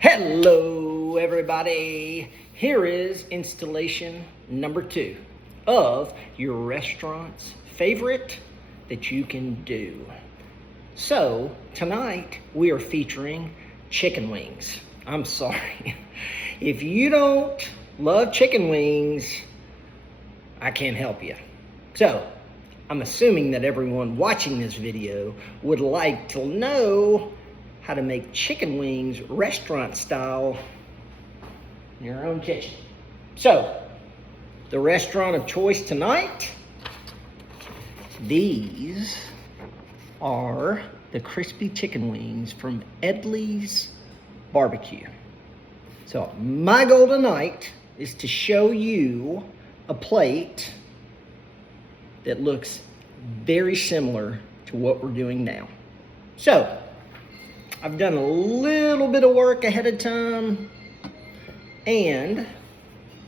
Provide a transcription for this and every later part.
Hello everybody, here is installation number 2 of your restaurant's favorite that you can do. So tonight we are featuring chicken wings. I'm sorry, if you don't love chicken wings, I can't help you. So I'm assuming that everyone watching this video would like to know how to make chicken wings restaurant style in your own kitchen. So, the restaurant of choice tonight, these are the crispy chicken wings from Edley's Barbecue. So, my goal tonight is to show you a plate that looks very similar to what we're doing now. So, I've done a little bit of work ahead of time, and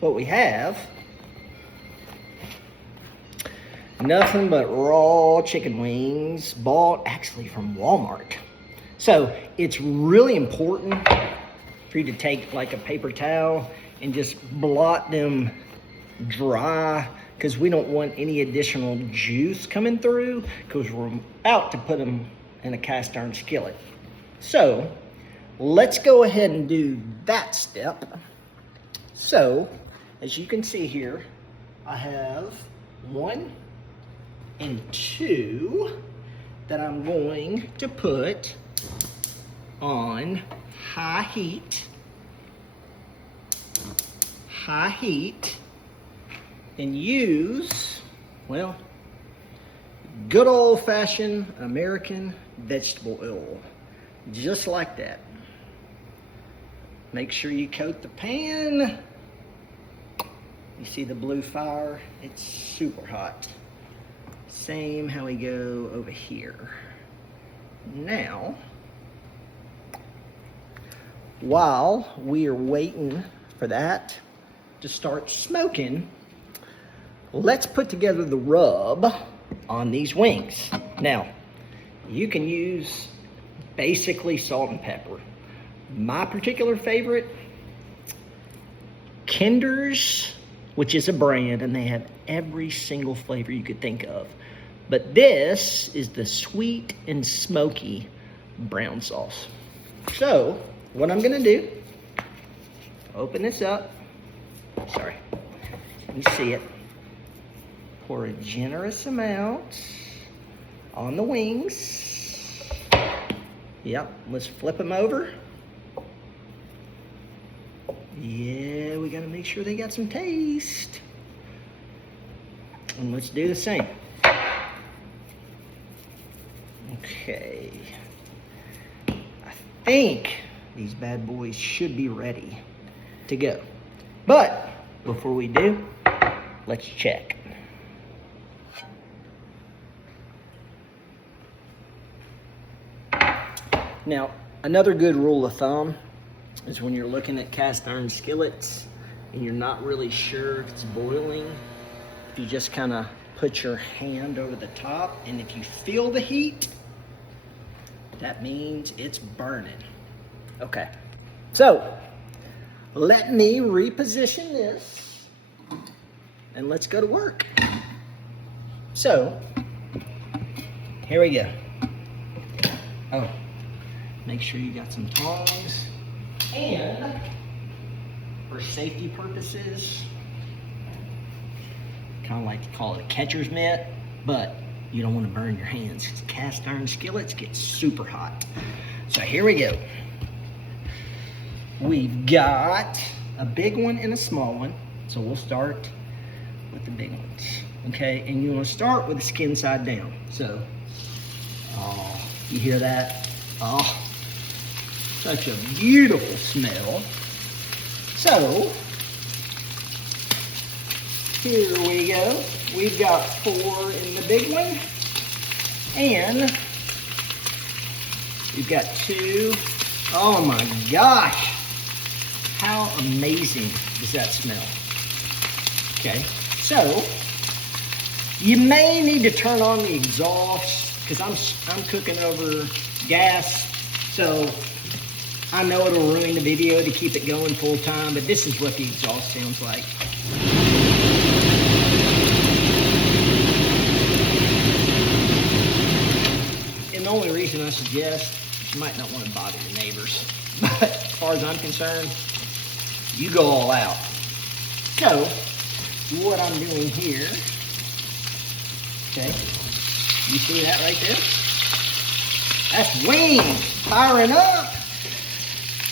what we have, nothing but raw chicken wings bought actually from Walmart. So it's really important for you to take like a paper towel and just blot them dry, because we don't want any additional juice coming through, because we're about to put them in a cast iron skillet. So let's go ahead and do that step. So as you can see here, I have 1 and 2 that I'm going to put on high heat, and use, well, good old-fashioned American vegetable oil. Just like that. Make sure you coat the pan. You see the blue fire? It's super hot. Same how we go over here. Now, while we are waiting for that to start smoking, let's put together the rub on these wings. Now, you can use basically salt and pepper. My particular favorite, Kinder's, which is a brand, and they have every single flavor you could think of. But this is the sweet and smoky brown sauce. So, what I'm gonna do, open this up. Sorry, you see it. Pour a generous amount on the wings. Yep, let's flip them over. Yeah, we gotta make sure they got some taste. And let's do the same. Okay. I think these bad boys should be ready to go. But before we do, let's check. Now, another good rule of thumb is when you're looking at cast iron skillets and you're not really sure if it's boiling, if you just kind of put your hand over the top, and if you feel the heat, that means it's burning. Okay, so let me reposition this and let's go to work. So, here we go. Oh. Make sure you got some tongs, and for safety purposes, kind of like to call it a catcher's mitt, but you don't want to burn your hands. Cast iron skillets get super hot. So here we go. We've got a big one and a small one, so we'll start with the big ones. Okay, and you want to start with the skin side down. So, oh, you hear that? Oh. Such a beautiful smell. So, here we go. We've got 4 in the big one, and we've got 2. Oh my gosh, how amazing does that smell? Okay, so you may need to turn on the exhaust because I'm cooking over gas, so I know it'll ruin the video to keep it going full time, but this is what the exhaust sounds like. And the only reason I suggest, you might not want to bother your neighbors, but as far as I'm concerned, you go all out. So, what I'm doing here, okay, you see that right there? That's wings firing up.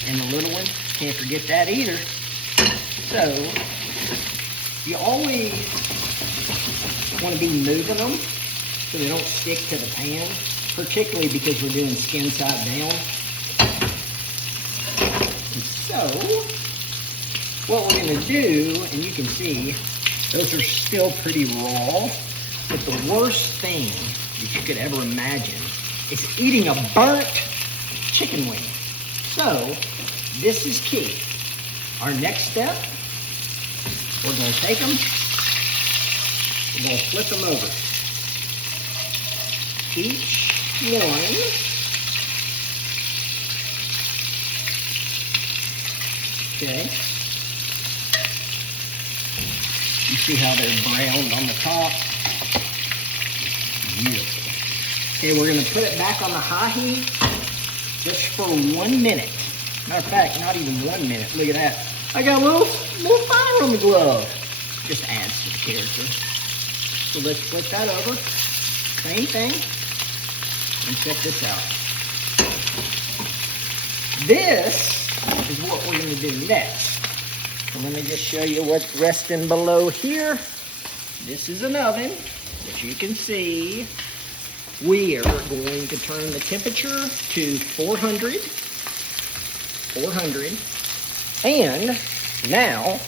And the little one, can't forget that either. So, you always want to be moving them so they don't stick to the pan, particularly because we're doing skin side down. And so, what we're going to do, and you can see, those are still pretty raw, but the worst thing that you could ever imagine is eating a burnt chicken wing. So, this is key. Our next step, we're going to take them, we're going to flip them over. Each one, okay. You see how they're browned on the top? Beautiful. Okay, we're going to put it back on the high heat just for 1 minute. Matter of fact, not even 1 minute. Look at that. I got a little fire on the glove. Just adds to the character. So let's flip that over. Same thing. And check this out. This is what we're going to do next. So let me just show you what's resting below here. This is an oven that you can see. We are going to turn the temperature to 400. And now,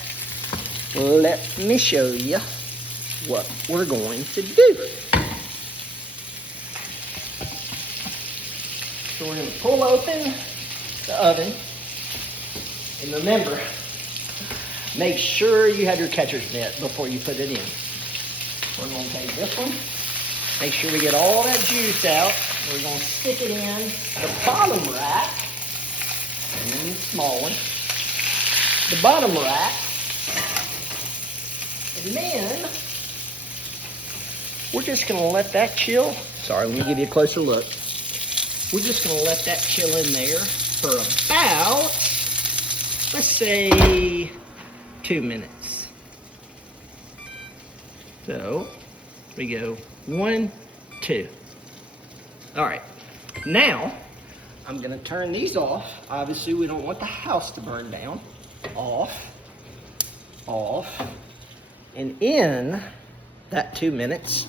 let me show you what we're going to do. So we're going to pull open the oven. And remember, make sure you have your catcher's mitt before you put it in. We're going to take this one. Make sure we get all that juice out. We're going to stick it in the bottom rack. And then the small one. The bottom rack. And then we're just going to let that chill. Sorry, let me give you a closer look. We're just going to let that chill in there for about, let's say, 2 minutes. So, we go 1, 2. All right. Now, I'm going to turn these off. Obviously, we don't want the house to burn down. Off. And in that 2 minutes,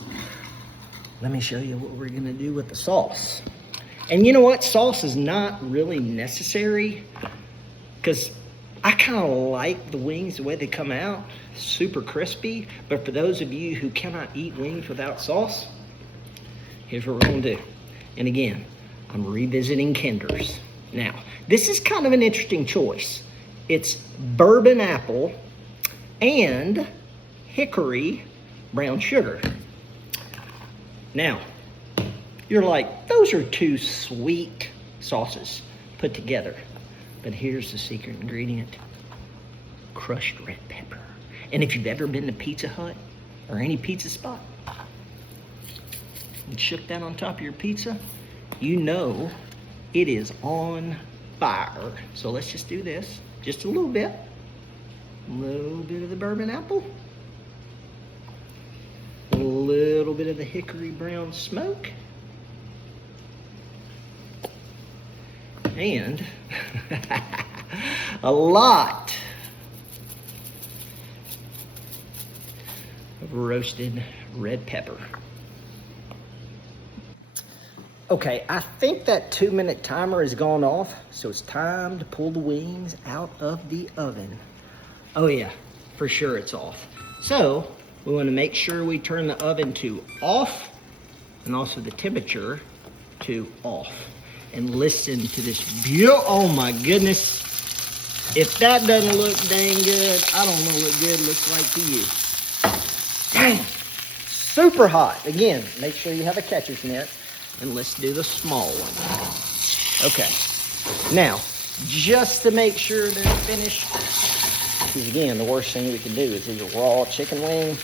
let me show you what we're going to do with the sauce. And you know what? Sauce is not really necessary because I kind of like the wings the way they come out. Super crispy. But for those of you who cannot eat wings without sauce, here's what we're going to do. And again, I'm revisiting Kinder's. Now, this is kind of an interesting choice. It's bourbon apple and hickory brown sugar. Now, you're like, those are two sweet sauces put together. But here's the secret ingredient. Crushed red pepper. And if you've ever been to Pizza Hut or any pizza spot and shook that on top of your pizza, you know it is on fire. So let's just do this. Just a little bit. A little bit of the bourbon apple. A little bit of the hickory brown smoke. And a lot of roasted red pepper. Okay, I think that 2 minute timer has gone off, so it's time to pull the wings out of the oven. Oh yeah, for sure it's off. So we want to make sure we turn the oven to off and also the temperature to off. And listen to this beautiful, oh my goodness. If that doesn't look dang good, I don't know what good looks like to you. Dang, super hot. Again, make sure you have a catcher's mitt. And let's do the small one. Okay, now, just to make sure they're finished. Because again, the worst thing we can do is eat a raw chicken wing.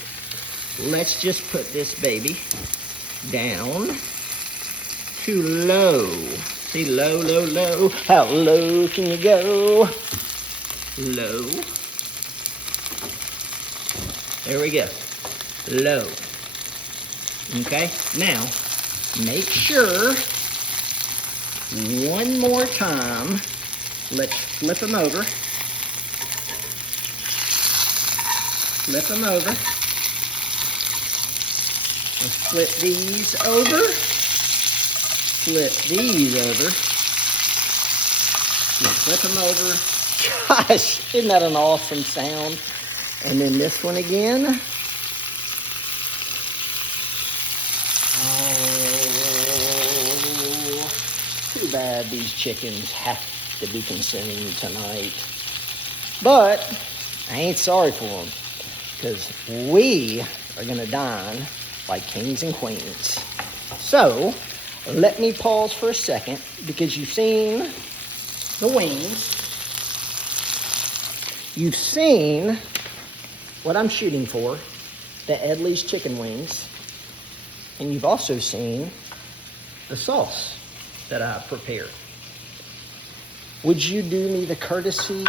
Let's just put this baby down to low. See, low, low, low. How low can you go? Low. There we go. Low. Okay, now make sure one more time. Let's flip them over. Flip them over. Let's flip these over. Flip these over. Let's flip them over. Gosh, isn't that an awesome sound? And then this one again. Oh, too bad these chickens have to be consumed tonight. But I ain't sorry for them, because we are going to dine like kings and queens. So let me pause for a second, because you've seen the wings. You've seen what I'm shooting for, the Edley's chicken wings. And you've also seen the sauce that I prepared. Would you do me the courtesy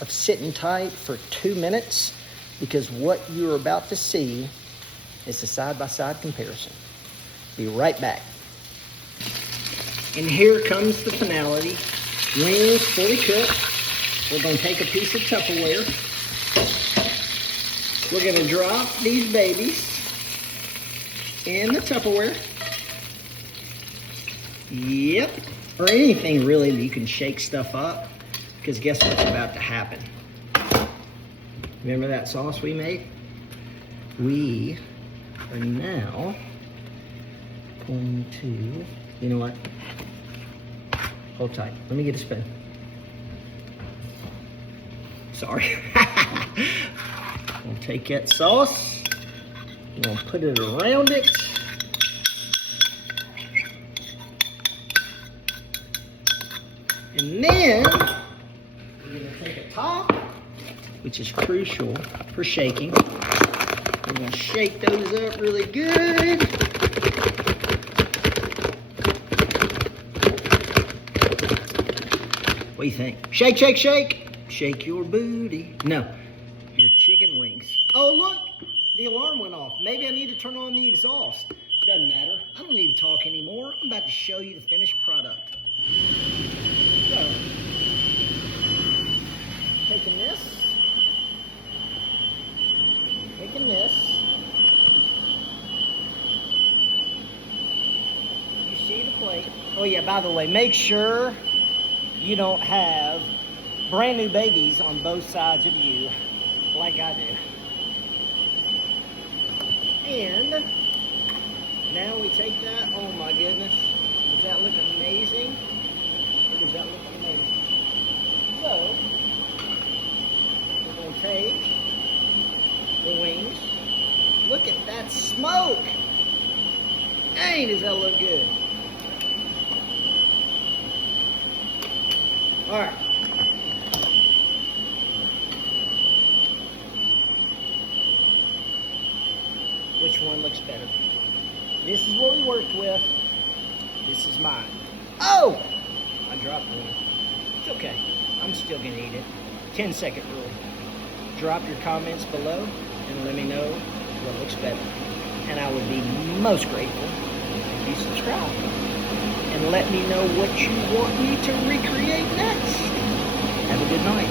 of sitting tight for 2 minutes? Because what you're about to see is a side-by-side comparison. Be right back. And here comes the finality. Wings fully cooked. We're going to take a piece of Tupperware. We're going to drop these babies in the Tupperware. Yep. Or anything really that you can shake stuff up. Because guess what's about to happen? Remember that sauce we made? We are now going to, you know what? Hold tight. Let me get a spoon. Sorry. We'll take that sauce. We're going to put it around it. And then we're going to take a top, which is crucial for shaking. We're going to shake those up really good. What do you think? Shake, shake, shake. Shake your booty. No, your chicken wings. Oh, look, the alarm went off. Maybe I need to turn on the exhaust. Doesn't matter. I don't need to talk anymore. I'm about to show you the finished product. So, taking this. You see the plate. Oh yeah, by the way, make sure you don't have brand new babies on both sides of you like I do. And now we take that. Oh my goodness. Does that look amazing? Or does that look amazing? So, we're going to take the wings. Look at that smoke. Dang, does that look good. All right. Which one looks better? This is what we worked with. This is mine. Oh! I dropped one. It's okay. I'm still gonna eat it. 10-second rule. Drop your comments below and let me know what looks better. And I would be most grateful if you subscribe. And let me know what you want me to recreate next. Have a good night.